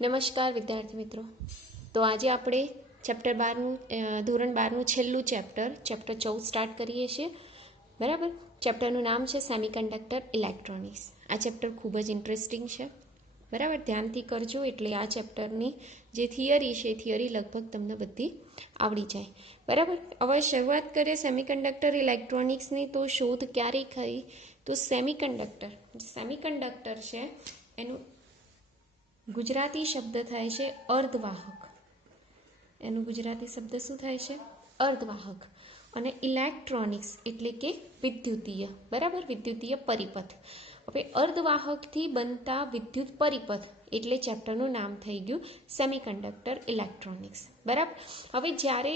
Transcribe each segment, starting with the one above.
નમસ્કાર વિદ્યાર્થી મિત્રો. તો આજે આપણે ચેપ્ટર 12નું ધોરણ 12નું છેલ્લું ચેપ્ટર 14 સ્ટાર્ટ કરીએ છીએ. બરાબર. ચેપ્ટરનું નામ છે સેમિકન્ડક્ટર ઇલેક્ટ્રોનિક્સ. આ ચેપ્ટર ખૂબ જ ઇન્ટરેસ્ટિંગ છે. બરાબર, ધ્યાનથી કરજો એટલે આ ચેપ્ટરની જે થિયરી છે એ થિયરી લગભગ તમને બધી આવડી જાય. બરાબર. હવે શરૂઆત કરીએ સેમિકન્ડક્ટર ઇલેક્ટ્રોનિક્સની. તો શોધ ક્યારે થઈ? તો સેમિકન્ડક્ટર છે એનું ગુજરાતી શબ્દ થાય છે અર્ધવાહક. એનું ગુજરાતી શબ્દ શું થાય છે? અર્ધવાહક. અને ઇલેક્ટ્રોનિક્સ એટલે કે વિદ્યુતીય. બરાબર, વિદ્યુતીય પરિપથ. હવે અર્ધવાહકથી બનતા વિદ્યુત પરિપથ એટલે ચેપ્ટરનું નામ થઈ ગયું સેમિકન્ડક્ટર ઇલેક્ટ્રોનિક્સ. બરાબર. હવે જ્યારે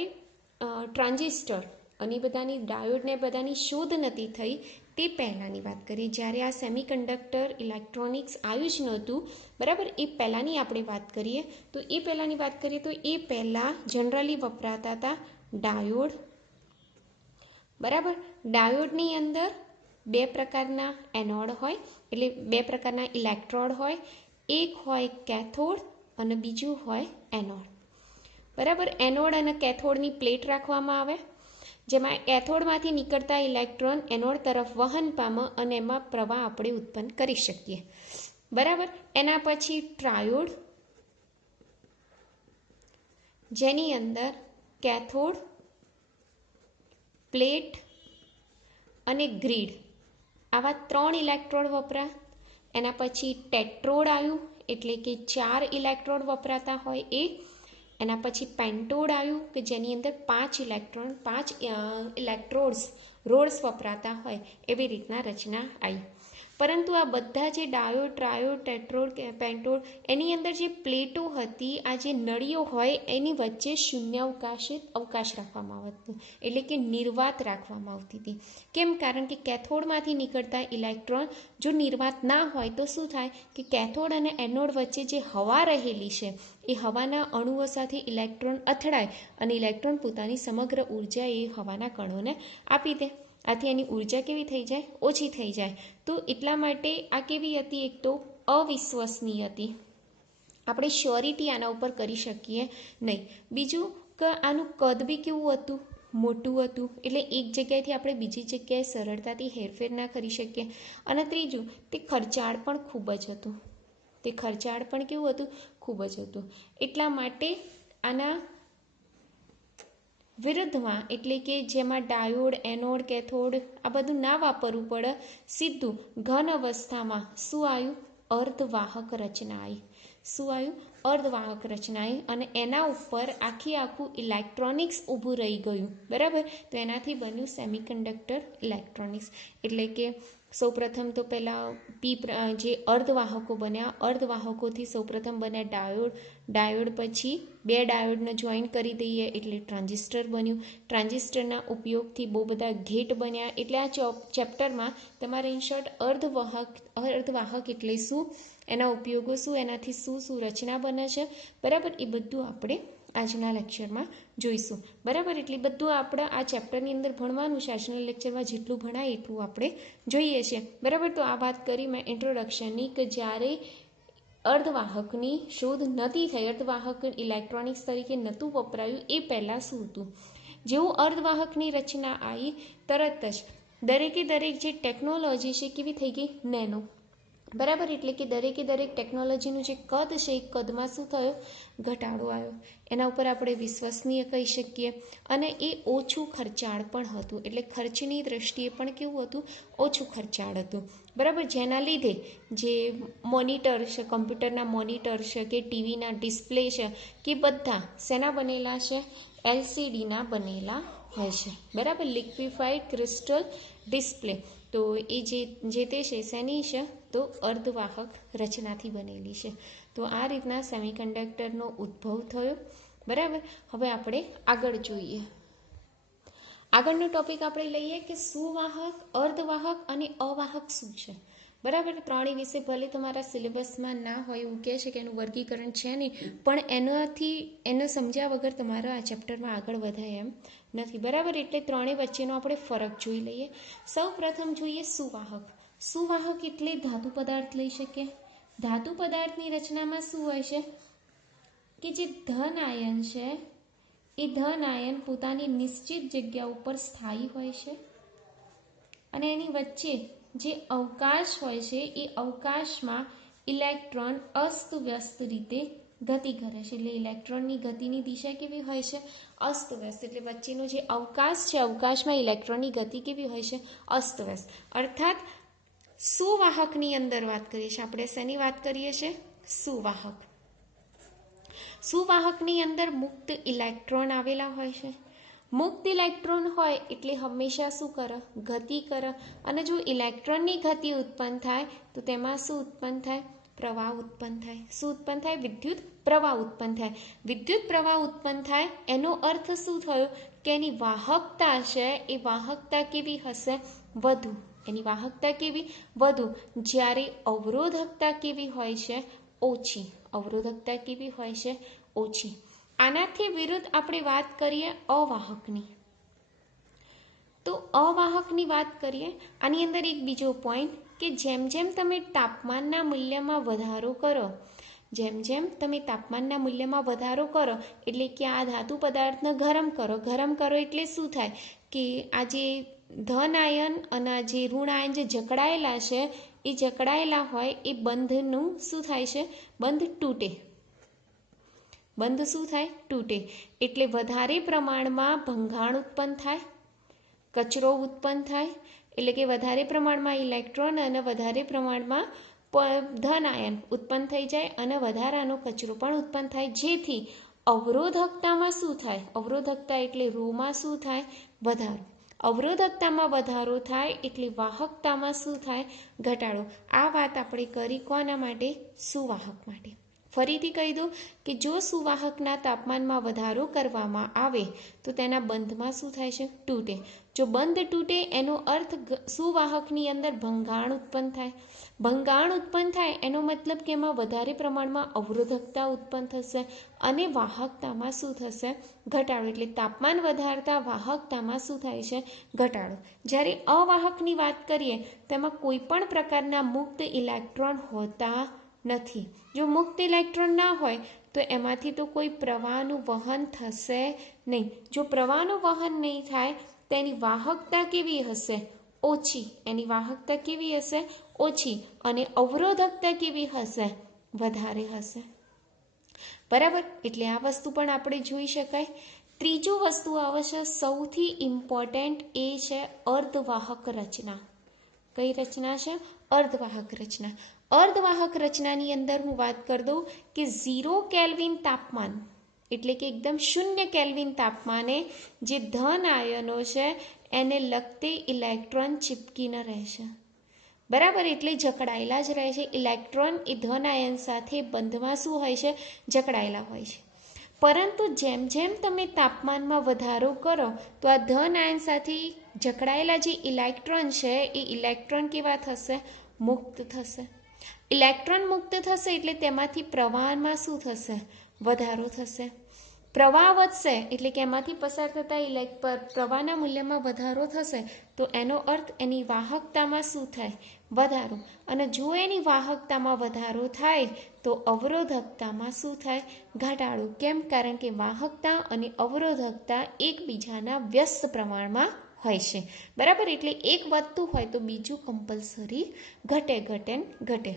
ટ્રાન્ઝિસ્ટર અને બધાની ડાયોડને બધાની શોધ નથી થઈ તે પહેલાંની વાત કરીએ. જ્યારે આ સેમિકન્ડક્ટર ઇલેક્ટ્રોનિક્સ આવ્યું જ નહોતું, બરાબર, એ પહેલાંની આપણે વાત કરીએ. તો એ પહેલાં જનરલી વપરાતા હતા ડાયોડ. બરાબર. ડાયોડની અંદર બે પ્રકારના એનોડ હોય, એટલે બે પ્રકારના ઇલેક્ટ્રોડ હોય. એક હોય કેથોડ અને બીજું હોય એનોડ. બરાબર. એનોડ અને કેથોડની પ્લેટ રાખવામાં આવે, જેમાં કેથોડમાંથી નીકળતા ઇલેક્ટ્રોન એનોડ તરફ વહન પામે અને એમાં પ્રવાહ આપણે ઉત્પન્ન કરી શકીએ. બરાબર. એના પછી ટ્રાયોડ, જેની અંદર કેથોડ, પ્લેટ અને ગ્રીડ આવા 3 ઇલેક્ટ્રોડ વપરા. એના પછી ટેટ્રોડ આવ્યું, એટલે કે 4 ઇલેક્ટ્રોડ વપરાતા હોય એ. એના પછી પેન્ટોડ આવ્યું કે જેની અંદર 5 ઇલેક્ટ્રોડ્સ રોડ્સ વપરાતા હોય. એવી રીતના રચના આવી. પરંતુ આ બધા જે ડાયોડ, ટ્રાયોડ, ટેટ્રોડ, પેન્ટોડ એની અંદર જે પ્લેટો હતી, આ જે નળીઓ હોય એની વચ્ચે અવકાશ રાખવામાં આવતો, એટલે કે નિર્વાત રાખવામાં આવતી હતી. કેમ? કારણ કે કેથોડમાંથી નીકળતા ઇલેક્ટ્રોન જો નિર્વાત ના હોય તો શું થાય કે કેથોડ અને એનોડ વચ્ચે જે હવા રહેલી છે એ હવાના અણુઓ સાથે ઇલેક્ટ્રોન અથડાય અને ઇલેક્ટ્રોન પોતાની સમગ્ર ઉર્જા એ હવાના કણોને આપી દે. આથી એની ઉર્જા કેવી થઈ જાય? ઓછી થઈ જાય. તો એટલા માટે આ કેવી હતી? એક તો અવિશ્વસનીય હતી. આપણે શ્યોરિટી આના ઉપર કરી શકીએ નહીં. બીજું કે આનું કદ બી કેવું હતું? મોટું હતું. એટલે એક જગ્યાએથી આપણે બીજી જગ્યાએ સરળતાથી હેરફેર ના કરી શકીએ. અને ત્રીજું, તે ખર્ચાળ પણ ખૂબ જ હતું. ખૂબ જ હતું. એટલા માટે આના વિરુદ્ધમાં, એટલે કે જેમાં ડાયોડ, એનોડ, કેથોડ આ બધું ના વાપરવું પડે, સીધું ઘન અવસ્થામાં શું આવ્યું? અર્ધવાહક રચના આવી. શું આવ્યું? અર્ધવાહક રચના આવી. અને એના ઉપર આખું ઇલેક્ટ્રોનિક્સ ઊભું રહી ગયું. બરાબર. તો એનાથી બન્યું સેમિકન્ડક્ટર ઇલેક્ટ્રોનિક્સ. એટલે કે સૌપ્રથમ તો પહેલાં જે અર્ધવાહકો બન્યા, અર્ધવાહકોથી સૌપ્રથમ બન્યા ડાયોડ પછી 2 ડાયોડને જોઈન કરી દઈએ એટલે ટ્રાન્ઝિસ્ટર બન્યું. ટ્રાન્ઝિસ્ટરના ઉપયોગથી બહુ બધા ગેટ બન્યા. એટલે આ ચેપ્ટરમાં તમારે ઇનશોર્ટ અર્ધવાહક એટલે શું, એના ઉપયોગો શું, એનાથી શું રચના બને છે, બરાબર, એ બધું આપણે આજના લેક્ચરમાં જોઈશું. બરાબર. એટલે બધું આપણે આ ચેપ્ટરની અંદર ભણવાનું છે. આજના લેક્ચરમાં જેટલું ભણાય એટલું આપણે જોઈએ છીએ. બરાબર. તો આ વાત કરી મેં ઇન્ટ્રોડક્શનની કે જ્યારે અર્ધવાહકની શોધ નથી થઈ, અર્ધવાહક ઇલેક્ટ્રોનિક્સ તરીકે નહોતું વપરાયું, એ પહેલાં શું હતું? જેવું અર્ધવાહકની રચના આવી તરત જ દરેકે દરેક જે ટેકનોલોજી છે કેવી થઈ ગઈ? નેનો. બરાબર. એટલે કે દરેકે દરેક ટેકનોલોજીનું જે કદ છે એ કદમાં શું થયો? ઘટાડો આવ્યો. એના ઉપર આપણે વિશ્વસનીય કહી શકીએ. અને એ ઓછું ખર્ચાળ પણ હતું. એટલે ખર્ચની દ્રષ્ટિએ પણ કેવું હતું? ઓછું ખર્ચાળ હતું. બરાબર. જેના લીધે જે મોનિટર છે, કમ્પ્યુટરના મોનિટર છે કે ટીવીના ડિસ્પ્લે છે કે બધા શેના બનેલા છે? LCDના બનેલા હોય છે. બરાબર. Liquefied crystal display. તો એ જે તે છે શેની છે? તો અર્ધવાહક રચનાથી બનેલી છે. તો આ રીતના સેમિકન્ડક્ટરનો ઉદ્ભવ થયો. બરાબર. હવે આપણે આગળ જોઈએ. આગળનો ટોપિક આપણે લઈએ કે સુવાહક, અર્ધવાહક અને અવાહક શું છે. બરાબર. ત્રણેય વિશે ભલે તમારા સિલેબસમાં ના હોય, એવું કહે છે કે એનું વર્ગીકરણ છે નહીં, પણ એને સમજ્યા વગર તમારા આ ચેપ્ટરમાં આગળ વધાય એમ નથી. બરાબર. એટલે ત્રણેય વચ્ચેનો આપણે ફરક જોઈ લઈએ. સૌ પ્રથમ જોઈએ સુવાહક. સુવાહક એટલે ધાતુ પદાર્થ લઈ શકીએ, ધાતુ પદાર્થની રચનામાં શું હોય છે કે જે ધન આયન છે એ ધન આયન પોતાની નિશ્ચિત જગ્યા ઉપર સ્થાયી હોય છે અને એની વચ્ચે જે અવકાશ હોય છે એ અવકાશમાં ઇલેક્ટ્રોન અસ્તવ્યસ્ત રીતે ગતિ કરે છે। એટલે ઇલેક્ટ્રોનની ગતિની દિશા કેવી હોય છે? અસ્તવ્યસ્ત। એટલે વચ્ચેનો જે અવકાશ છે, અવકાશમાં ઇલેક્ટ્રોનની ગતિ કેવી હોય છે? અસ્તવ્યસ્ત। અર્થાત સુવાહકની અંદર વાત કરીએ છીએ આપણે। શેની વાત કરીએ છીએ? સુવાહક। સુવાહકની અંદર મુક્ત ઇલેક્ટ્રોન આવેલા હોય છે। મુક્ત ઇલેક્ટ્રોન હોય એટલે હંમેશા શું કરે? ગતિ કરે। અને જો ઇલેક્ટ્રોનની ગતિ ઉત્પન્ન થાય તો તેમાં શું ઉત્પન્ન થાય? પ્રવાહ ઉત્પન્ન થાય। શું ઉત્પન્ન થાય? વિદ્યુત પ્રવાહ ઉત્પન્ન થાય। વિદ્યુત પ્રવાહ ઉત્પન્ન થાય એનો અર્થ શું થયો કે એની વાહકતા છે એ વાહકતા કેવી હશે? વધુ। એની વાહકતા કેવી? વધુ। જ્યારે અવરોધકતા કેવી હોય છે? ઓછી। અવરોધકતા કેવી હોય છે? ઓછી। આનાથી વિરુદ્ધ આપણે વાત કરીએ અવાહકની। તો અવાહકની વાત કરીએ, આની અંદર એક બીજો પોઈન્ટ કે જેમ જેમ તમે તાપમાનના મૂલ્યમાં વધારો કરો, જેમ જેમ તમે તાપમાનના મૂલ્યમાં વધારો કરો એટલે કે આ ધાતુ પદાર્થને ગરમ કરો। ગરમ કરો એટલે શું થાય કે આ જે ધન આયન અને જે ઋણ આયન જે જકડાયેલા છે એ જકડાયેલા હોય એ બંધનું શું થાય છે? બંધ તૂટે। બંધ શું થાય? તૂટે। એટલે વધારે પ્રમાણમાં ભંગાણ ઉત્પન્ન થાય, કચરો ઉત્પન્ન થાય। એટલે કે વધારે પ્રમાણમાં ઇલેક્ટ્રોન અને વધારે પ્રમાણમાં ધન આયન ઉત્પન્ન થઈ જાય અને વધારાનો કચરો પણ ઉત્પન્ન થાય, જેથી અવરોધકતામાં શું થાય? અવરોધકતા એટલે રોમાં શું થાય? વધારો। અવરોધકતામાં વધારો થાય એટલે વાહકતામાં શું થાય? ઘટાડો। આ વાત આપણે કરી કોના માટે? સુવાહક માટે। ફરીથી કહી દઉં કે જો સુવાહકના તાપમાનમાં વધારો કરવામાં આવે તો તેના બંધમાં શું થાય છે? તૂટે। જો બંધ તૂટે એનો અર્થ સુવાહકની અંદર ભંગાણ ઉત્પન્ન થાય। ભંગાણ ઉત્પન્ન થાય એનો મતલબ કે એમાં વધારે પ્રમાણમાં અવરોધકતા ઉત્પન્ન થશે અને વાહકતામાં શું થશે? ઘટાડો। એટલે તાપમાન વધારતા વાહકતામાં શું થાય છે? ઘટાડો। જ્યારે અવાહકની વાત કરીએ તેમાં કોઈ પણ પ્રકારના મુક્ત ઇલેક્ટ્રોન હોતા નથી। જો મુક્ત ઇલેક્ટ્રોન ના હોય તો એમાંથી તો કોઈ પ્રવાહનું વહન થશે નહીં। જો પ્રવાહનું વહન નહીં થાય તેની વાહકતા કેવી હશે? ઓછી। એની વાહકતા કેવી હશે? ઓછી। અને અવરોધકતા કેવી હશે? વધારે હશે। બરાબર? એટલે આ વસ્તુ પણ આપણે જોઈ શકાય। ત્રીજું વસ્તુ આવે છે સૌથી ઇમ્પોર્ટન્ટ, એ છે અર્ધવાહક રચના। કઈ રચના છે? અર્ધવાહક રચના। અર્ધવાહક રચનાની અંદર હું વાત કરી દઉં કે 0 કેલ્વિન તાપમાન એટલે કે એકદમ 0 કેલ્વિન તાપમાને જે ધન આયનો છે એને લગતી ઇલેક્ટ્રોન ચીપકીને રહેશે। બરાબર? એટલે જકડાયેલા જ રહે છે। ઇલેક્ટ્રોન એ ધન આયન સાથે બંધમાં શું હોય છે? જકડાયેલા હોય છે। પરંતુ જેમ જેમ તમે તાપમાનમાં વધારો કરો તો આ ધન આયન સાથે જકડાયેલા જે ઇલેક્ટ્રોન છે એ ઇલેક્ટ્રોન કેવા થશે? મુક્ત થશે। ઇલેક્ટ્રોન મુક્ત થશે એટલે તેમાંથી પ્રવાહમાં શું થશે? વધારો થશે। પ્રવાહ વધશે એટલે કે એમાંથી પસાર થતા પ્રવાહના મૂલ્યમાં વધારો થશે તો એનો અર્થ એની વાહકતામાં શું થાય? વધારો। અને જો એની વાહકતામાં વધારો થાય તો અવરોધકતામાં શું થાય? ઘટાડો। કેમ? કારણ કે વાહકતા અને અવરોધકતા એકબીજાના વ્યસ્ત પ્રમાણમાં હોય છે। બરાબર? એટલે એક વધતું હોય તો બીજું કમ્પલસરી ઘટે।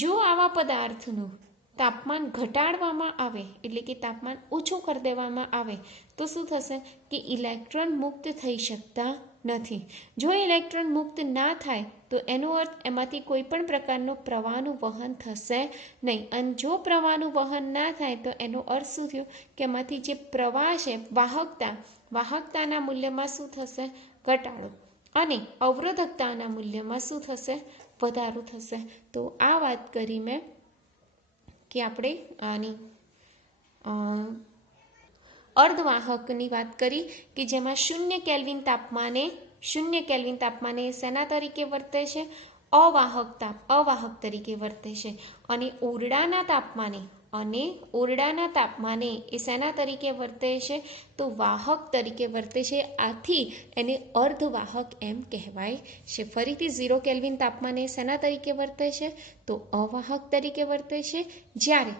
જો આવા પદાર્થનું તાપમાન ઘટાડવામાં આવે એટલે કે તાપમાન ઓછું કરી દેવામાં આવે તો શું થશે કે ઇલેક્ટ્રોન મુક્ત થઈ શકતા નથી। જો ઇલેક્ટ્રોન મુક્ત ના થાય તો એનો અર્થ એમાંથી કોઈ પણ પ્રકારનો પ્રવાહનું વહન થશે નહીં। અને જો પ્રવાહનું વહન ના થાય તો એનો અર્થ શું થયો કે એમાંથી જે પ્રવાહ છે, વાહકતાના મૂલ્યમાં શું થશે? ઘટાડો। અને અવરોધકતાના મૂલ્યમાં શું થશે? વધારો થશે। તો આ વાત કરી મેં કે આપણે આની અર્ધવાહકની વાત કરી કે જેમાં 0 કેલ્વિન તાપમાને શેના તરીકે વર્તે છે? અવાહક તરીકે વર્તે છે। અને ઓરડાના તાપમાને અને ઓરડાના તાપમાને એ શેના તરીકે વર્તે છે? તો વાહક તરીકે વર્તે છે. આથી એને અર્ધવાહક એમ કહેવાય છે. ફરીથી 0 કેલ્વિન તાપમાને શેના તરીકે વર્તે છે? તો અવાહક તરીકે વર્તે છે. જ્યારે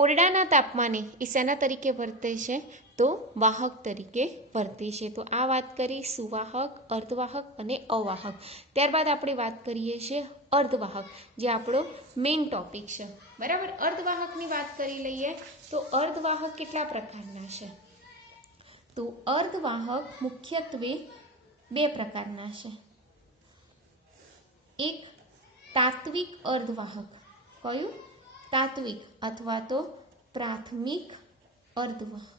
ઓરડાના તાપમાને એ શેના તરીકે વર્તે છે? તો વાહક તરીકે વર્તે છે. તો આ વાત કરી સુવાહક, અર્ધવાહક અને અવાહક. ત્યારબાદ આપણે વાત કરીએ છીએ અર્ધવાહક, જે આપણો મેઇન ટોપિક છે. બરાબર, અર્ધવાહકની વાત કરી લઈએ તો અર્ધવાહક કેટલા પ્રકારના છે? તો અર્ધવાહક મુખ્યત્વે 2 પ્રકારના છે. એક તાત્વિક અર્ધવાહક. કયું? તાત્વિક અથવા તો પ્રાથમિક અર્ધવાહક.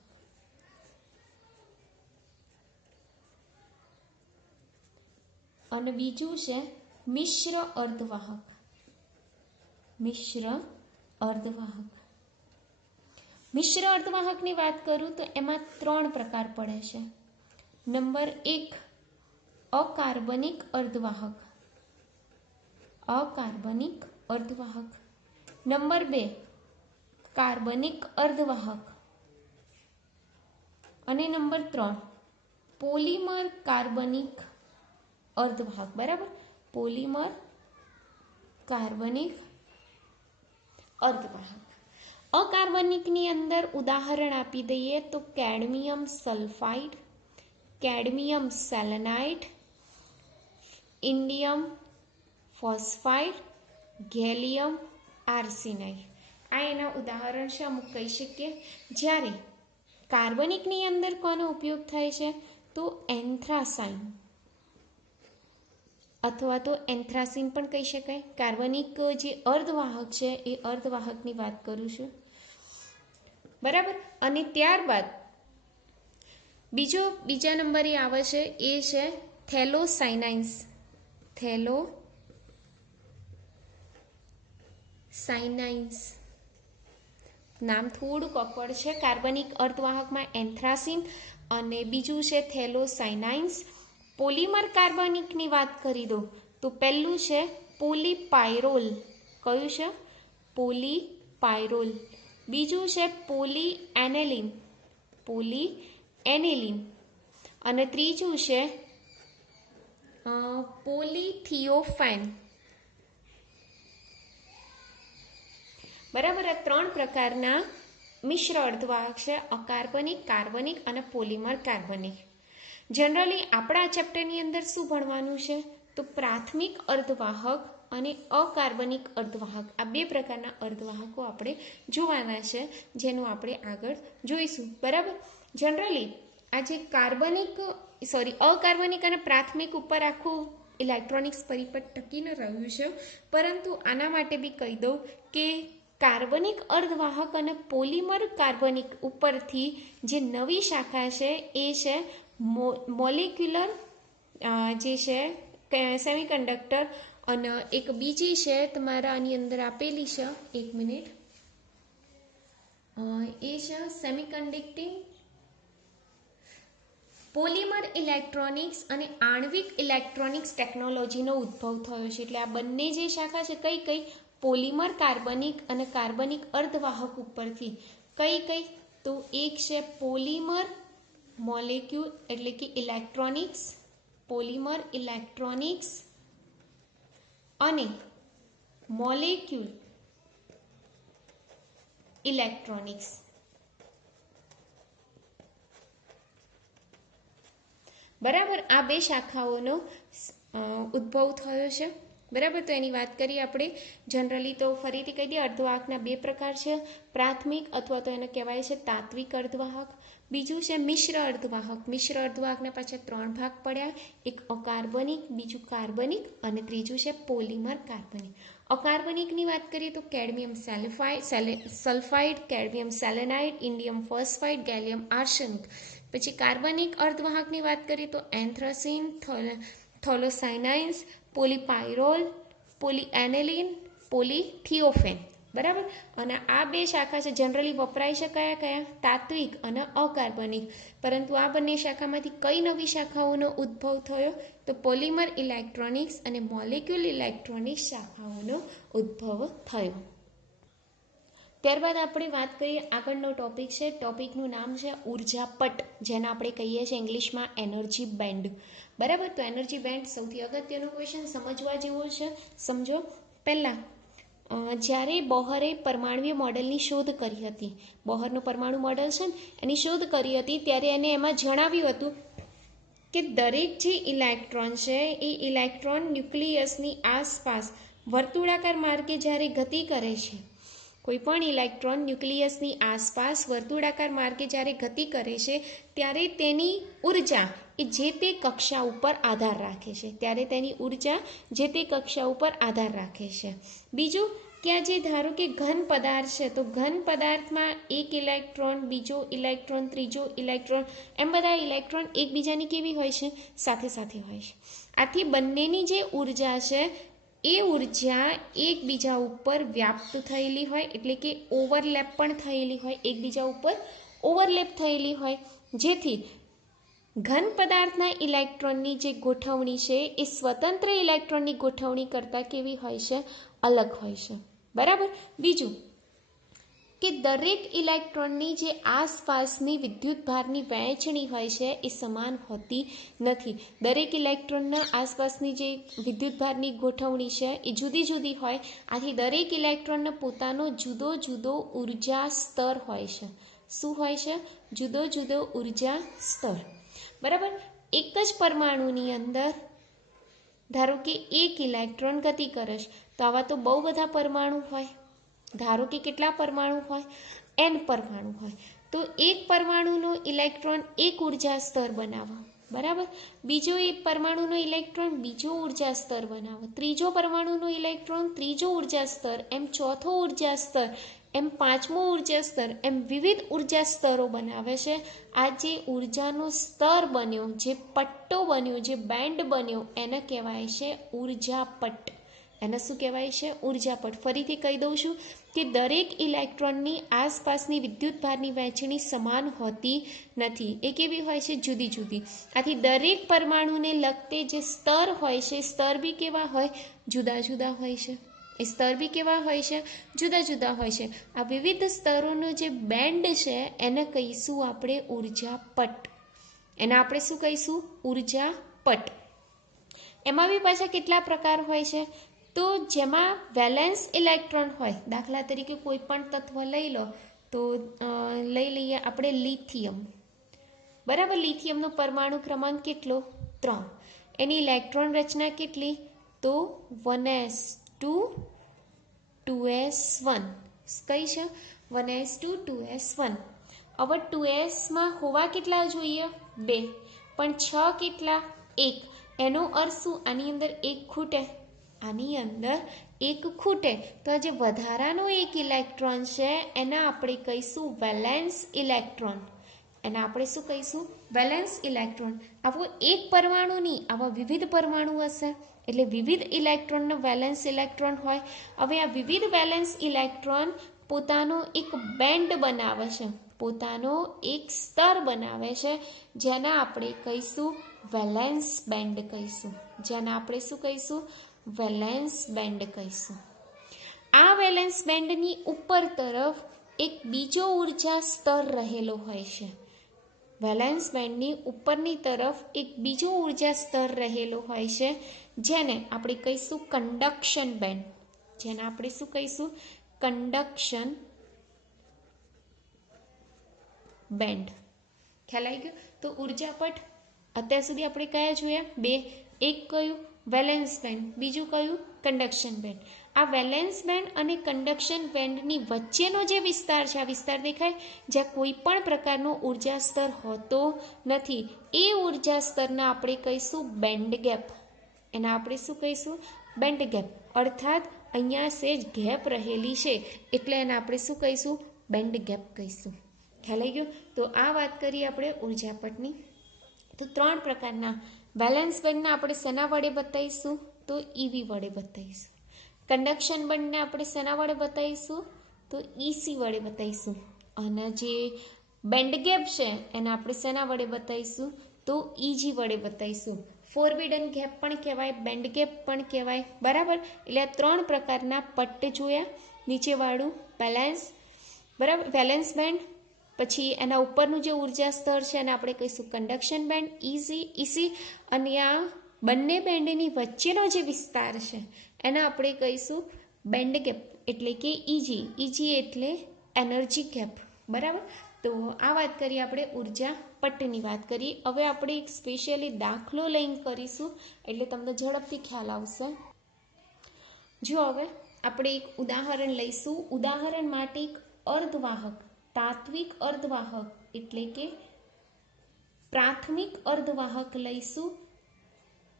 અને બીજું છે મિશ્ર અર્ધવાહક. મિશ્ર અર્ધવાહક. મિશ્ર અર્ધવાહકની વાત કરું તો એમાં 3 પ્રકાર પડે છે. નંબર 1 અકાર્બનિક અર્ધવાહક. અકાર્બનિક અર્ધવાહક. નંબર 2 કાર્બનિક અર્ધવાહક. અને નંબર 3 પોલિમર કાર્બનિક અર્ધવાહક. બરાબર, પોલિમર કાર્બનિક અર્ધવાહક. અકાર્બનિકની અંદર ઉદાહરણ આપી દઈએ તો cadmium sulphide, cadmium selenide, indium phosphide, gallium arsenide. આ એના ઉદાહરણ છે, અમુક કહી શકીએ. જ્યારે કાર્બનિકની અંદર કોનો ઉપયોગ થાય છે? તો એન્થ્રાસાઇન અથવા તો એન્થ્રાસીન પણ કહી શકાય. કાર્બનિક જે અર્ધવાહક છે એ અર્ધવાહકની વાત કરું છું. બરાબર, અને ત્યારબાદ બીજા નંબરે આવે છે એ છે થેલોસાઇનાઇન્સ. થેલોસાઇનાઇન્સ નામ થોડુંક અકવડ છે. કાર્બનિક અર્ધવાહકમાં એન્થ્રાસીન અને બીજું છે થેલોસાઇનાઇન્સ. પોલિમર કાર્બનિકની વાત કરી દો તો પહેલું છે પોલીપાયરોલ. કયું છે? પોલીપાયરોલ. બીજું છે પોલીએનેલિન. પોલીએનેલિન. અને ત્રીજું છે પોલીથિયોફેન. બરાબર, આ 3 પ્રકારના મિશ્ર અર્ધવાહક છે: અકાર્બનિક, કાર્બનિક અને પોલિમર કાર્બનિક. જનરલી આપણા ચેપ્ટરની અંદર શું ભણવાનું છે? તો પ્રાથમિક અર્ધવાહક અને અકાર્બનિક અર્ધવાહક, આ 2 પ્રકારના અર્ધવાહકો આપણે જોવાના છે, જેનું આપણે આગળ જોઈશું. બરાબર, જનરલી આ જે અકાર્બનિક અને પ્રાથમિક ઉપર આખું ઇલેક્ટ્રોનિક્સ પરિપથ ટકીને રહ્યું છે, પરંતુ આના માટે બી કહી દઉં કે કાર્બનિક અર્ધવાહક અને પોલિમર કાર્બનિક ઉપરથી જે નવી શાખા છે એ છે મોલિક્યુલર, જે છે સેમિકન્ડક્ટર. અને એક બીજી છે તમારા આની અંદર આપેલી છે, 1 મિનિટ, એ છે સેમિકન્ડક્ટિંગ પોલિમર ઇલેક્ટ્રોનિક્સ અને આણ્વિક ઇલેક્ટ્રોનિક્સ ટેકનોલોજીનો ઉદ્ભવ થયો છે. એટલે આ બંને જે શાખા છે કઈ પોલિમર કાર્બનિક અને કાર્બનિક અર્ધવાહક ઉપરથી કઈ તો એક છે પોલિમર મોલેક્યુલ એટલે કે ઇલેક્ટ્રોનિક્સ, પોલિમર ઇલેક્ટ્રોનિક્સ અને મોલેક્યુલ ઇલેક્ટ્રોનિક્સ. બરાબર, આ 2 શાખાઓનો ઉદ્ભવ થયો છે. બરાબર, તો એની વાત કરીએ આપણે. જનરલી તો ફરીથી કહી દઈએ, અર્ધવાહકના 2 પ્રકાર છે: પ્રાથમિક અથવા તો એને કહેવાય છે તાત્વિક અર્ધવાહક. બીજું છે મિશ્ર અર્ધવાહક. મિશ્ર અર્ધવાહકના પાછળ 3 ભાગ પડ્યા: એક અકાર્બનિક, બીજું કાર્બનિક અને ત્રીજું છે પોલિમર કાર્બનિક. અકાર્બનિકની વાત કરીએ તો cadmium sulphide, cadmium selenide, indium phosphide, gallium arsenide. પછી કાર્બનિક અર્ધવાહકની વાત કરીએ તો એન્થ્રાસીન, થેલોસાઇનાઇન્સ, પોલીપાયરોલ, પોલીએનેલિન, પોલીથિયોફેન. બરાબર, અને આ 2 શાખા છે. જનરલી વપરાય છે કયા? તાત્વિક અને અકાર્બનિક. પરંતુ આ બંને શાખામાંથી કઈ નવી શાખાઓનો ઉદ્ભવ થયો? તો પોલિમર ઇલેક્ટ્રોનિક્સ અને મોલેક્યુલ ઇલેક્ટ્રોનિક્સ શાખાઓનો ઉદ્ભવ થયો. ત્યારબાદ આપણે વાત કરીએ આગળનો ટોપિક છે, ટોપિકનું નામ છે ઉર્જા પટ, જેને આપણે કહીએ છીએ ઇંગ્લિશમાં એનર્જી બેન્ડ. બરાબર, તો એનર્જી બેન્ડ સૌથી અગત્યનો ક્વેશ્ચન સમજવા જેવો છે. સમજો. પહેલાં જ્યારે બોહરે પરમાણુય મોડેલની શોધ કરી હતી, બોહરનું પરમાણુ મોડેલ છે ને એની શોધ કરી હતી, ત્યારે એને એમાં જણાવ્યું હતું કે દરેક જે ઇલેક્ટ્રોન છે એ ઇલેક્ટ્રોન ન્યુક્લિયસની આસપાસ વર્તુળાકાર માર્ગે જ્યારે ગતિ કરે છે, કોઈ પણ ઇલેક્ટ્રોન ન્યુક્લિયસની આસપાસ વર્તુળાકાર માર્ગે જ્યારે ગતિ કરે છે ત્યારે તેની ઉર્જા એ જે તે કક્ષા ઉપર આધાર રાખે છે, ત્યારે તેની ઉર્જા જે તે કક્ષા ઉપર આધાર રાખે છે. બીજું કે આ જે ધારો કે ઘન પદાર્થ છે, તો ઘન પદાર્થમાં એક ઇલેક્ટ્રોન, બીજો ઇલેક્ટ્રોન, ત્રીજો ઇલેક્ટ્રોન, એમ બધા ઇલેક્ટ્રોન એકબીજાની કેવી હોય છે? સાથે સાથે હોય છે. આથી બંનેની જે ઉર્જા છે એ ઉર્જા એકબીજા ઉપર વ્યાપ્ત થયેલી હોય, એટલે કે ઓવરલેપ પણ થયેલી હોય, એકબીજા ઉપર ઓવરલેપ થયેલી હોય, જેથી ઘન પદાર્થના ઇલેક્ટ્રોનની જે ગોઠવણી છે એ સ્વતંત્ર ઇલેક્ટ્રોનની ગોઠવણી કરતાં કેવી હોય છે? અલગ હોય છે. બરાબર. બીજું કે દરેક ઇલેક્ટ્રોનની જે આસપાસની વિદ્યુતભારની વહેંચણી હોય છે એ સમાન હોતી નથી. દરેક ઇલેક્ટ્રોનના આસપાસની જે વિદ્યુતભારની ગોઠવણી છે એ જુદી જુદી હોય. આથી દરેક ઇલેક્ટ્રોનનો પોતાનો જુદો જુદો ઉર્જા સ્તર હોય છે. શું હોય છે? જુદો જુદો ઉર્જા સ્તર. બરાબર. એક જ પરમાણુની અંદર ધારો કે એક ઇલેક્ટ્રોન ગતિ કરે છે, તો આવા તો બહુ બધા પરમાણુ હોય. ધારો કે કેટલા પરમાણુ હોય? n પરમાણુ હોય. તો એક પરમાણુનો ઇલેક્ટ્રોન એક ઉર્જા સ્તર બનાવો, બરાબર. બીજો એક પરમાણુનો ઇલેક્ટ્રોન બીજો ઉર્જા સ્તર બનાવો, ત્રીજો પરમાણુનો ઇલેક્ટ્રોન ત્રીજો ઉર્જા સ્તર, એમ ચોથો ઉર્જા સ્તર, એમ પાંચમો ઉર્જા સ્તર, એમ વિવિધ ઉર્જા સ્તરો બનાવે છે. આ જે ઉર્જાનો સ્તર બન્યો, જે પટ્ટો બન્યો, જે બેન્ડ બન્યો, એને કહેવાય છે ઉર્જા પટ. એને શું કહેવાય છે? ઉર્જા પટ. ફરીથી કહી દઉં છું કે દરેક ઇલેક્ટ્રોનની આસપાસની વિદ્યુતભારની વહેંચણી સમાન હોતી નથી, એ કેવી હોય છે? જુદી જુદી. આથી દરેક પરમાણુને લગતે જે સ્તર હોય છે, સ્તર બી કેવા હોય? જુદા જુદા હોય છે. એ સ્તર બી કેવા હોય છે? જુદા જુદા હોય છે. આ વિવિધ સ્તરોનો જે બેન્ડ છે એને કહીશું આપણે ઉર્જા પટ. એને આપણે શું કહીશું? ઉર્જા પટ. એમાં બી પાછા કેટલા પ્રકાર હોય છે? તો જેમાં વેલેન્સ ઇલેક્ટ્રોન હોય, દાખલા તરીકે કોઈ પણ તત્વ લઈ લો, તો લઈ લઈએ આપણે લિથિયમ. બરાબર. લિથિયમનો પરમાણુ ક્રમાંક કેટલો? 3. એની ઇલેક્ટ્રોન રચના કેટલી? તો 1s2 2s1. કઈ છે? 1s2 2s1. હવે 2sમાં હોવા કેટલા જોઈએ? 2. પણ 6 કેટલા? 1. એનો અર્થ શું? આની અંદર એક ખૂટે, આની અંદર એક ખૂટે, તો આ જે વધારાનો એક ઇલેક્ટ્રોન છે એને આપણે કહીશું વેલેન્સ ઇલેક્ટ્રોન. એને આપણે શું કહીશું? Valence electron. આવો એક પરમાણુ નહીં, આવા વિવિધ પરમાણુ હશે, એટલે વિવિધ ઇલેક્ટ્રોનનો વેલેન્સ ઇલેક્ટ્રોન હોય. હવે આ વિવિધ વેલેન્સ ઇલેક્ટ્રોન પોતાનો એક બેન્ડ બનાવે છે, પોતાનો એક સ્તર બનાવે છે, જેને આપણે કહીશું વેલેન્સ બેન્ડ કહીશું. જેને આપણે શું કહીશું? વેલેન્સ બેન્ડ કહીશું. આ વેલેન્સ બેન્ડની ઉપર તરફ એક બીજો ઉર્જા સ્તર રહેલો હોય છે. વેલેન્સ બેન્ડની ઉપરની તરફ એક બીજો ઉર્જા સ્તર રહેલો હોય છે, જેને આપણે કહીશું કંડક્શન બેન્ડ. જેને આપણે શું કહીશું? Conduction band. ખ્યાલ આવી ગયો? તો ઉર્જા પટ અત્યાર સુધી આપણે કયા જોયા? 2. એક કયું? Valence band. બીજું કયું? Conduction band. આ વેલેન્સ બેન્ડ અને કંડક્શન બેન્ડની વચ્ચેનો જે વિસ્તાર છે, આ વિસ્તાર દેખાય, જ્યાં કોઈ પણ પ્રકારનો ઉર્જા સ્તર હોતો નથી, એ ઉર્જા સ્તરના આપણે કહીશું બેન્ડ ગેપ. એના આપણે શું કહીશું? Band gap. અર્થાત અહીંયા સેજ ગેપ રહેલી છે, એટલે એને આપણે શું કહીશું? બેન્ડ ગેપ કહીશું. ખ્યાલ આવી ગયો? તો આ વાત કરીએ આપણે ઉર્જા પટની. તો 3 પ્રકારના વેલેન્સ બેન્ડને આપણે શેના વડે બતાવીશું? તો EV વડે બતાવીશું. કંડક્શન બેન્ડને આપણે શેના વડે બતાવીશું? તો EC વડે બતાવીશું. અને જે બેન્ડ ગેપ છે એને આપણે શેના વડે બતાવીશું? તો EG વડે બતાવીશું. ફોરબિડન ગેપ પણ કહેવાય, બેન્ડ ગેપ પણ કહેવાય. બરાબર. એટલે આ 3 પ્રકારના પટ્ટ જોયા. નીચેવાળું બેલેન્સ, બરાબર. વેલેન્સ બેન્ડ, પછી એના ઉપરનું જે ઉર્જા સ્તર છે એને આપણે કહીશું કન્ડક્શન બેન્ડ ઈસી, અને આ બંને બેન્ડની વચ્ચેનો જે વિસ્તાર છે એને આપણે કહીશું બેન્ડ ગેપ એટલે કે ઈજી એટલે એનર્જી ગેપ. બરાબર. તો આ વાત કરીએ આપણે ઉર્જા પટ્ટની વાત કરીએ. હવે આપણે એક સ્પેશિયલી દાખલો લઈને કરીશું એટલે તમને ઝડપથી ખ્યાલ આવશે. જો હવે આપણે એક ઉદાહરણ લઈશું. ઉદાહરણ માટે એક અર્ધવાહક, તાત્વિક અર્ધવાહક એટલે કે પ્રાથમિક અર્ધવાહક લઈશું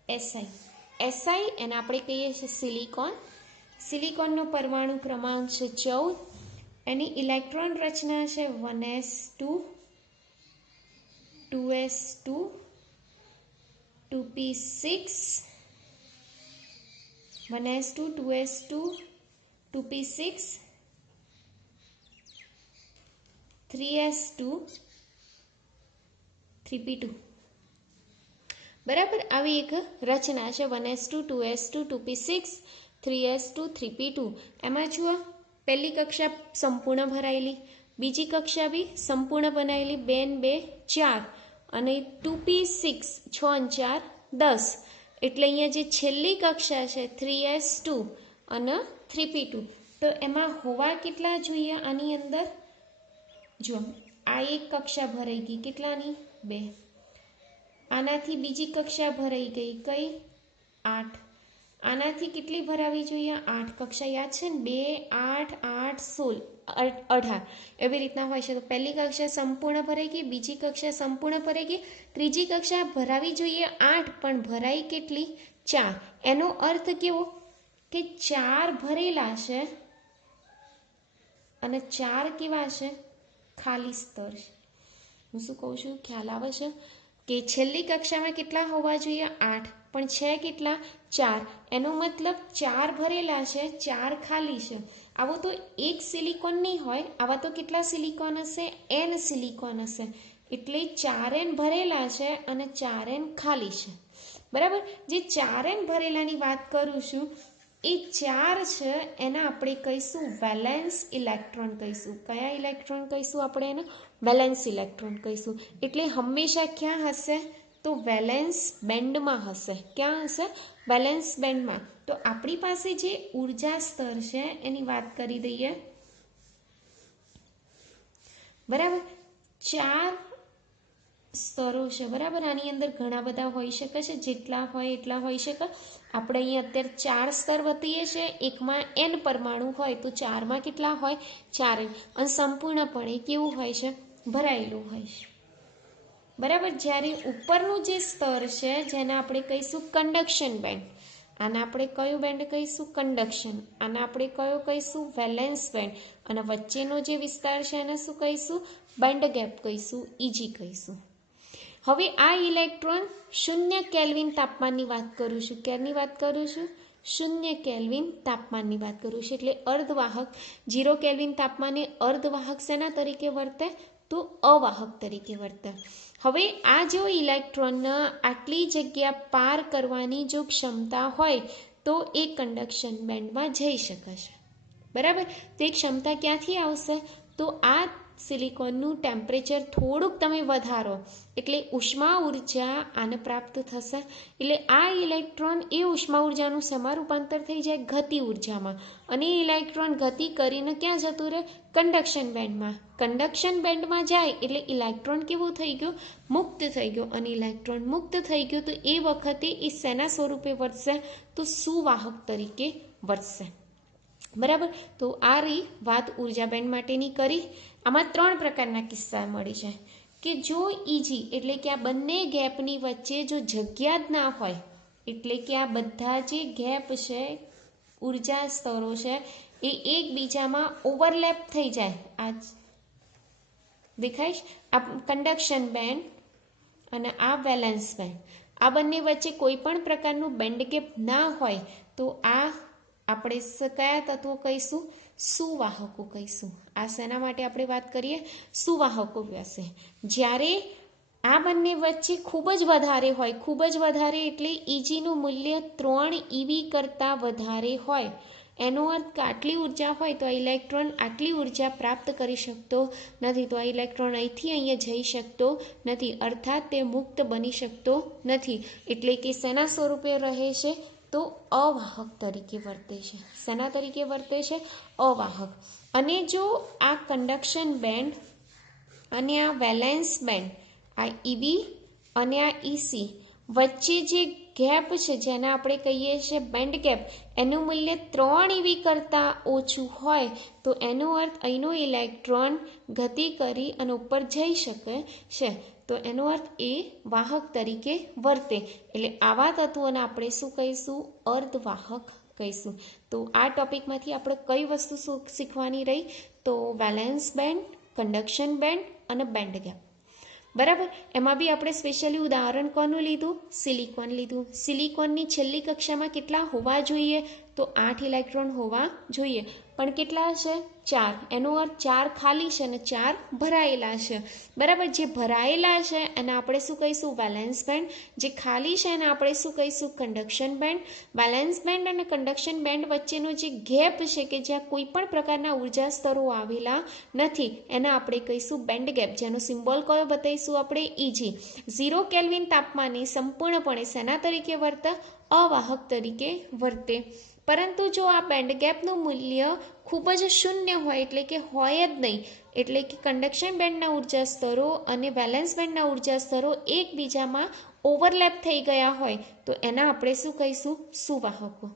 એસઆઈ. એને આપણે કહીએ છીએ સિલિકોન. સિલિકોનનો પરમાણુ ક્રમાંક છે 14. એની ઇલેક્ટ્રોન રચના છે 1s2 2s2 2p6 1s2 2s2 2p6 3s2 3p2. બરાબર. આવી એક રચના છે 1s2 2s2 2p6 3s2 3p2. એમાં જુઓ, પહેલી કક્ષા સંપૂર્ણ ભરાયેલી, બીજી કક્ષા બી સંપૂર્ણ બનાવેલી, 2 ને 2 4, અને 2p6 6 અને 4 10. એટલે અહીંયા જે છેલ્લી કક્ષા છે 3s2 અને 3p2, તો એમાં હોવા કેટલા જોઈએ આની અંદર? જો આ એક કક્ષા ભરાઈ ગઈ, કેટલાની? 2. આનાથી બીજી કક્ષા ભરાઈ ગઈ, કઈ? 8. આનાથી કેટલી ભરાવી જોઈએ? 8. કક્ષા યાદ છે ને? 2 8 8 16 18 એવી રીતના હોય છે. તો પહેલી કક્ષા સંપૂર્ણ ભરાઈ ગઈ, બીજી કક્ષા સંપૂર્ણ ભરાઈ ગઈ, ત્રીજી કક્ષા ભરાવી જોઈએ 8, પણ ભરાઈ કેટલી? 4. એનો અર્થ કેવો કે 4 ભરેલા છે અને 4 કેવા છે? ખાલી સ્તર છે. હું શું કહું છું, ખ્યાલ આવે છે? કે છેલ્લી કક્ષામાં કેટલા હોવા જોઈએ? 8, પણ છે કેટલા? 4. એનો મતલબ 4 ભરેલા છે, 4 ખાલી છે. આવો તો એક સિલિકોન નહીં હોય, આવા તો કેટલા સિલિકોન હશે? n સિલિકોન હશે. એટલે 4n ભરેલા છે અને 4n ખાલી છે. બરાબર. જે 4n ભરેલાની વાત કરું છું એ 4 છે એને આપણે કહીશું વેલેન્સ ઇલેક્ટ્રોન કહીશું. કયા ઇલેક્ટ્રોન કહીશું આપણે એને? વેલેન્સ ઇલેક્ટ્રોન કહીશું. એટલે હંમેશા ક્યાં હશે? તો વેલેન્સ બેન્ડમાં હશે. ક્યાં હશે? વેલેન્સ બેન્ડમાં. તો આપણી પાસે જે ઉર્જા સ્તર છે એની વાત કરી દઈએ. બરાબર. 4 સ્તરો છે. બરાબર. આની અંદર ઘણા બધા હોઈ શકે છે, જેટલા હોય એટલા હોઈ શકે. આપણે અહીંયા અત્યારે 4 સ્તર બતાવીએ છીએ. એકમાં n પરમાણુ હોય તો 4માં કેટલા હોય? 4. અને સંપૂર્ણપણે કેવું હોય છે? ભરાયેલું હોય છે. બરાબર. જ્યારે ઉપરનું જે સ્તર છે જેને આપણે કહીશું કન્ડક્શન બેન્ડ, આને આપણે કયું બેન્ડ કહીશું? કન્ડક્શન. આને આપણે કયો કહીશું? Valence band. અને વચ્ચેનો જે વિસ્તાર છે એને શું કહીશું? બેન્ડ ગેપ કહીશું, ઈજી કહીશું. હવે આ ઇલેક્ટ્રોન 0 કેલ્વિન તાપમાનની વાત કરું છું. ક્યારની વાત કરું છું? 0 કેલ્વિન તાપમાનની વાત કરું છું. એટલે અર્ધવાહક 0 કેલ્વિન તાપમાને અર્ધવાહક શેના તરીકે વર્તે? તો અવાહક તરીકે વર્તે. હવે આ જો ઇલેક્ટ્રોન આટલી જગ્યા પાર કરવાની જો ક્ષમતા હોય તો એ કન્ડક્શન બેન્ડમાં જઈ શકે છે. બરાબર. તો એ ક્ષમતા ક્યાંથી આવશે? તો આ સિલિકોનનું ટેમ્પરેચર થોડુંક તમે વધારો એટલે ઉષ્મા ઉર્જા આને પ્રાપ્ત થશે. એટલે આ ઇલેક્ટ્રોન એ ઉષ્મા ઉર્જાનું શેમાં રૂપાંતર થઈ જાય? ગતિ ઉર્જામાં. અને એ ઇલેક્ટ્રોન ગતિ કરીને ક્યાં જતું રહે? કન્ડક્શન બેન્ડમાં. કન્ડક્શન બેન્ડમાં જાય એટલે ઇલેક્ટ્રોન કેવું થઈ ગયું? મુક્ત થઈ ગયો. અને ઇલેક્ટ્રોન મુક્ત થઈ ગયું તો એ વખતે એ શેના સ્વરૂપે વર્તશે? તો સુવાહક તરીકે વર્તશે. બરાબર. તો આ રહી વાત ઉર્જા બેન્ડ માટેની કરી. આમાં 3 પ્રકારના કિસ્સા મળી છે કે જો ઈજી એટલે કે આ બંને ગેપની વચ્ચે જો જગ્યા જ ના હોય, એટલે કે આ બધા જે ગેપ છે, ઉર્જા સ્તરો છે એ એકબીજામાં ઓવરલેપ થઈ જાય. આ દેખાય આ કન્ડક્શન બેન્ડ અને આ વેલેન્સ બેન્ડ, આ બંને વચ્ચે કોઈ પણ પ્રકારનું બેન્ડ ગેપ ના હોય તો આ આપણે કયા તત્વો કહીશું? સુવાહકો કહીશું. આ શેના માટે આપણે વાત કરીએ? સુવાહકો વિશે. જ્યારે આ બંને વચ્ચે ખૂબ જ વધારે હોય, ખૂબ જ વધારે એટલે ઈજીનું મૂલ્ય 3 EV કરતાં વધારે હોય, એનો અર્થ કે આટલી ઉર્જા હોય તો આ ઇલેક્ટ્રોન આટલી ઉર્જા પ્રાપ્ત કરી શકતો નથી, તો આ ઇલેક્ટ્રોન અહીંથી અહીંયા જઈ શકતો નથી, અર્થાત તે મુક્ત બની શકતો નથી, એટલે કે શેના સ્વરૂપે રહે છે? તો અવાહક તરીકે વર્તે છે. શેના તરીકે વર્તે છે? અવાહક. અને જો આ કન્ડક્શન બેન્ડ અને આ વેલેન્સ બેન્ડ, આ ઈબી અને આ ઈસી વચ્ચે જે ગેપ છે જેને આપણે કહીએ છીએ બેન્ડ ગેપ, એનું મૂલ્ય 3 eV કરતાં ઓછું હોય તો એનો અર્થ અહીંનો ઇલેક્ટ્રોન ગતિ કરી અને ઉપર જઈ શકે છે, તો એનો અર્થ એ વાહક તરીકે વર્તે. એટલે આવા તત્વોને આપણે શું કહીશું? અર્ધવાહક કહીશું. તો આ ટોપિકમાંથી આપણે કઈ વસ્તુ શીખવાની રહી? તો વેલેન્સ બેન્ડ, કન્ડક્શન બેન્ડ અને બેન્ડ ગેપ. બરાબર. એમાં બી આપણે સ્પેશિયલી ઉદાહરણ કોનું લીધું? સિલિકોન લીધું. સિલિકોનની છેલ્લી કક્ષામાં કેટલા હોવા જોઈએ? તો 8 ઇલેક્ટ્રોન હોવા જોઈએ, પણ કેટલા છે? 4. એનો અર્થ 4 ખાલી છે અને 4 ભરાયેલા છે. બરાબર. જે ભરાયેલા છે એને આપણે શું કહીશું? Valence band. જે ખાલી છે એને આપણે શું કહીશું? Conduction band. વેલેન્સ બેન્ડ અને કન્ડક્શન બેન્ડ વચ્ચેનો જે ગેપ છે કે જ્યાં કોઈ પણ પ્રકારના ઉર્જા સ્તરો આવેલા નથી એને આપણે કહીશું બેન્ડ ગેપ, જેનો સિમ્બોલ કયો બતાવીશું આપણે? ઈજી. 0 કેલ્વિન તાપમાને સંપૂર્ણપણે શેના તરીકે વર્તે? અવાહક તરીકે વર્તે. પરંતુ જો આ બેન્ડ ગેપનું મૂલ્ય ખૂબ જ શૂન્ય હોય, એટલે કે હોય જ નહીં, એટલે કે કન્ડક્શન બેન્ડના ઉર્જા સ્તરો અને વેલેન્સ બેન્ડના ઉર્જા સ્તરો એકબીજામાં ઓવરલેપ થઈ ગયા હોય તો એના આપણે શું કહીશું? સુવાહકો.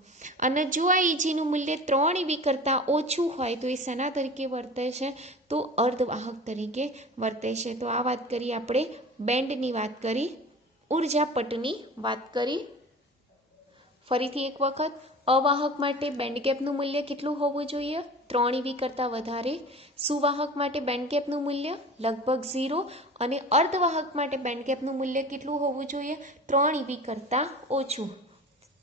અને જો આ ઈજીનું મૂલ્ય 3 eV કરતાં ઓછું હોય તો એ શેના તરીકે વર્તે છે? તો અર્ધવાહક તરીકે વર્તે છે. તો આ વાત કરી આપણે બેન્ડની વાત કરી, ઉર્જા પટની વાત કરી. ફરીથી એક વખત, અવાહક માટે બેન્ડ ગેપનું મૂલ્ય કેટલું હોવું જોઈએ? 3 eV કરતાં વધારે. સુવાહક માટે બેન્ડ ગેપનું મૂલ્ય લગભગ 0 અને અર્ધવાહક માટે બેન્ડ ગેપનું મૂલ્ય કેટલું હોવું જોઈએ? 3 eV કરતાં ઓછું.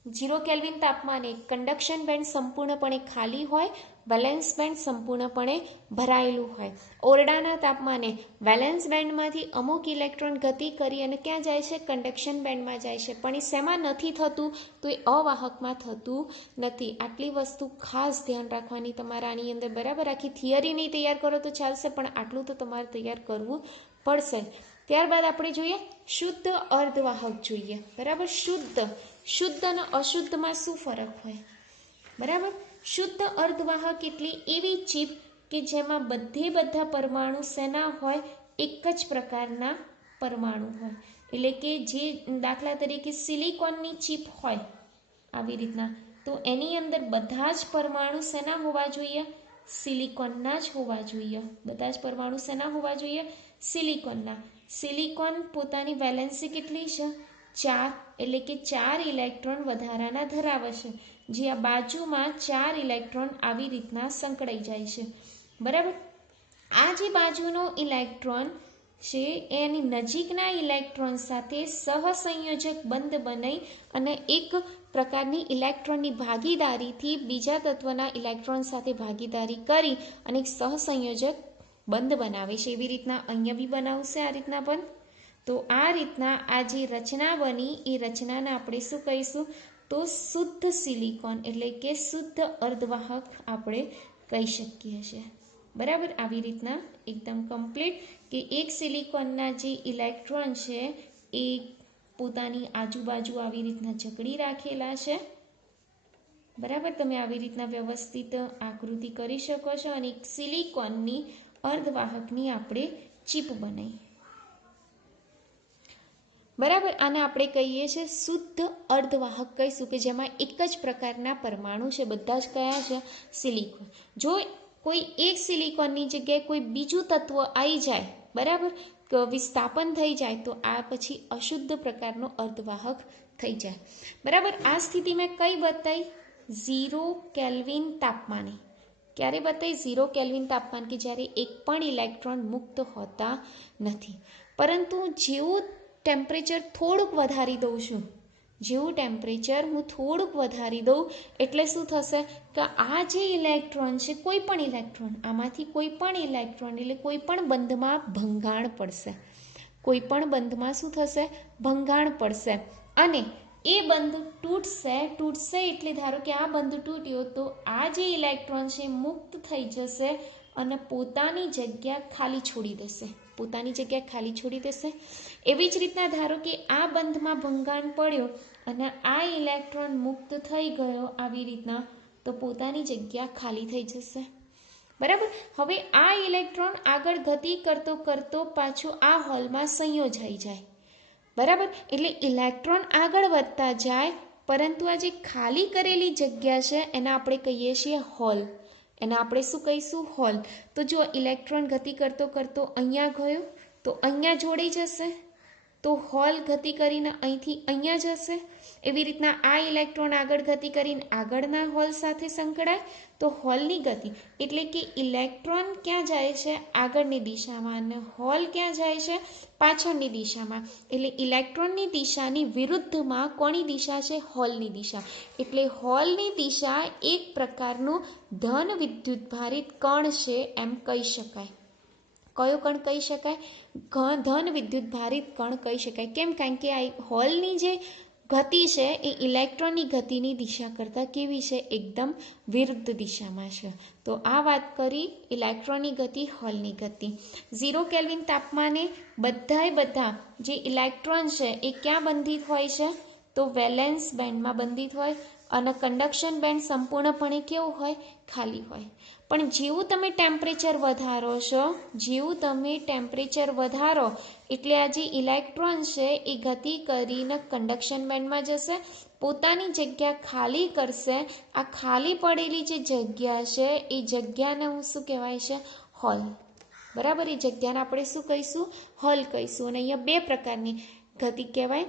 0 કેલ્વિન તાપમાને કન્ડક્શન બેન્ડ સંપૂર્ણપણે ખાલી હોય, વેલેન્સ બેન્ડ સંપૂર્ણપણે ભરાયેલું હોય. ઓરડાના તાપમાને વેલેન્સ બેન્ડમાંથી અમુક ઇલેક્ટ્રોન ગતિ કરી અને ક્યાં જાય છે? કન્ડક્શન બેન્ડમાં જાય છે. પણ એ શેમાં નથી થતું? તો એ અવાહકમાં થતું નથી. આટલી વસ્તુ ખાસ ધ્યાન રાખવાની તમારા આની અંદર. બરાબર. આખી થિયરી નહીં તૈયાર કરો તો ચાલશે, પણ આટલું તો તમારે તૈયાર કરવું પડશે. ત્યારબાદ આપણે જોઈએ શુદ્ધ અર્ધવાહક જોઈએ. બરાબર. શુદ્ધ અને અશુદ્ધમાં શું ફરક હોય? બરાબર. શુદ્ધ અર્ધવાહક એટલે એવી ચીપ કે જેમાં બધા પરમાણુ શેના હોય? એક જ પ્રકારના પરમાણુ હોય. એટલે કે જે દાખલા તરીકે સિલિકોનની ચીપ હોય આવી રીતના, તો એની અંદર બધા જ પરમાણુ શેના હોવા જોઈએ? સિલિકોનના જ હોવા જોઈએ. બધા જ પરમાણુ શેના હોવા જોઈએ? સિલિકોનના. સિલિકોન પોતાની વેલેન્સી કેટલી છે? 4, એટલે કે 4 ઇલેક્ટ્રોન વધારાના ધરાવે છે. જે આ બાજુમાં 4 ઇલેક્ટ્રોન આવી રીતના સંકળાઈ જાય છે. બરાબર. આ જે બાજુનો ઇલેક્ટ્રોન છે એની નજીકના ઇલેક્ટ્રોન સાથે સહસંયોજક બંધ બનાવી અને એક પ્રકારની ઇલેક્ટ્રોનની ભાગીદારીથી બીજા તત્વના ઇલેક્ટ્રોન સાથે ભાગીદારી કરી અને એક સહસંયોજક બંધ બનાવે છે. એવી રીતના અહીંયા બી બનાવશે આ રીતના બંધ. તો આ રીતના આ જે રચના બની એ રચનાને આપણે શું કહીશું? તો શુદ્ધ સિલિકોન એટલે કે શુદ્ધ અર્ધવાહક આપણે કહી શકીએ છીએ. બરાબર. આવી રીતના એકદમ કમ્પ્લીટ કે એક સિલિકોનના જે ઇલેક્ટ્રોન છે એ પોતાની આજુબાજુ આવી રીતના જકડી રાખેલા છે. બરાબર. તમે આવી રીતના વ્યવસ્થિત આકૃતિ કરી શકો છો અને એક સિલિકોનની અર્ધવાહકની આપણે ચીપ બનાવી. બરાબર. આને આપણે કહીએ છીએ શુદ્ધ અર્ધવાહક કહીશું કે જેમાં એક જ પ્રકારના પરમાણુ છે. બધા જ કયા છે? સિલિકોન. જો કોઈ એક સિલિકોનની જગ્યાએ કોઈ બીજું તત્વ આવી જાય, બરાબર, વિસ્થાપન થઈ જાય તો આ પછી અશુદ્ધ પ્રકારનો અર્ધવાહક થઈ જાય. બરાબર. આ સ્થિતિ મેં કઈ બતાવી? 0 કેલ્વિન તાપમાને. ક્યારે બતાવી? 0 કેલ્વિન તાપમાન કે જ્યારે એક પણ ઇલેક્ટ્રોન મુક્ત હોતા નથી. પરંતુ જેવું ટેમ્પરેચર થોડુંક વધારી દઉં છું, જેવું ટેમ્પરેચર હું થોડુંક વધારી દઉં એટલે શું થશે કે આ જે ઇલેક્ટ્રોન છે, કોઈ પણ ઇલેક્ટ્રોન, આમાંથી કોઈ પણ ઇલેક્ટ્રોન એટલે કોઈ પણ બંધમાં ભંગાણ પડશે. કોઈ પણ બંધમાં શું થશે? ભંગાણ પડશે. અને એ બંધ તૂટશે એટલે ધારો કે આ બંધ તૂટ્યો તો આ જે ઇલેક્ટ્રોન છે મુક્ત થઈ જશે અને પોતાની જગ્યા ખાલી છોડી દેશે એવી જ રીતના ધારો કે આ બંધમાં ભંગાણ પડ્યો અને આ ઇલેક્ટ્રોન મુક્ત થઈ ગયો આવી રીતના તો પોતાની જગ્યા ખાલી થઈ જશે બરાબર હવે આ ઇલેક્ટ્રોન આગળ ગતિ કરતો પાછો આ હોલમાં સંયોજાઈ જાય બરાબર એટલે ઇલેક્ટ્રોન આગળ વધતા જાય પરંતુ આ જે ખાલી કરેલી જગ્યા છે એને આપણે કહીએ છીએ હોલ એને આપણે શું કહીશું હોલ તો જો ઇલેક્ટ્રોન ગતિ કરતો અહીંયા ગયો તો અહીંયા જોડાઈ જશે તો હોલ ગતિ કરીને અહીંથી અહીંયા જશે એવી રીતના આ ઇલેક્ટ્રોન આગળ ગતિ કરીને આગળના હોલ સાથે સંકળાય તો હોલની ગતિ એટલે કે ઇલેક્ટ્રોન ક્યાં જાય છે આગળની દિશામાં અને હોલ ક્યાં જાય છે પાછળની દિશામાં એટલે ઇલેક્ટ્રોનની દિશાની વિરુદ્ધમાં કોની દિશા છે હોલની દિશા એટલે હોલની દિશા એક પ્રકારનું ધન વિદ્યુતભારિત કણ છે એમ કહી શકાય કયો કણ કહી શકાય ધન વિદ્યુતભારિત કણ કહી શકાય કેમ કારણ કે આ હોલની જે ગતિ છે એ ઇલેક્ટ્રોનની ગતિની દિશા કરતાં કેવી છે એકદમ વિરુદ્ધ દિશામાં છે તો આ વાત કરી ઇલેક્ટ્રોનની ગતિ હોલની ગતિ 0 કેલ્વિન તાપમાને બધા જે ઇલેક્ટ્રોન છે એ ક્યાં બંધિત હોય છે તો વેલેન્સ બેન્ડમાં બંધિત હોય અને કન્ડક્શન બેન્ડ સંપૂર્ણપણે કેવું હોય ખાલી હોય પણ જેવું તમે ટેમ્પરેચર વધારો એટલે આ જે ઇલેક્ટ્રોન છે એ ગતિ કરીને કન્ડક્શન બેન્ડમાં જશે પોતાની જગ્યા ખાલી કરશે આ ખાલી પડેલી જે જગ્યા છે એ જગ્યાને શું કહેવાય છે હોલ બરાબર એ જગ્યાને આપણે શું કહીશું હોલ કહીશું અને અહીંયા બે પ્રકારની ગતિ કહેવાય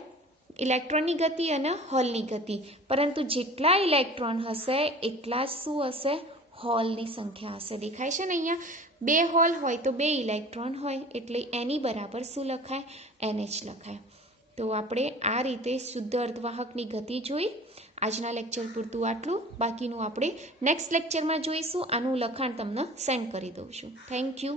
ઇલેક્ટ્રોનની ગતિ અને હોલની ગતિ પરંતુ જેટલા ઇલેક્ટ્રોન હશે એટલા શું હશે હોલની સંખ્યા હશે દેખાય છે ને અહીંયા 2 હોલ હોય તો 2 ઇલેક્ટ્રોન હોય એટલે એની બરાબર શું લખાય NH લખાય તો આપણે આ રીતે શુદ્ધ અર્ધવાહકની ગતિ જોઈ આજના લેક્ચર પૂરતું આટલું બાકીનું આપણે નેક્સ્ટ લેક્ચરમાં જોઈશું આનું લખાણ તમને સેન્ડ કરી દઉં છું થેન્ક યુ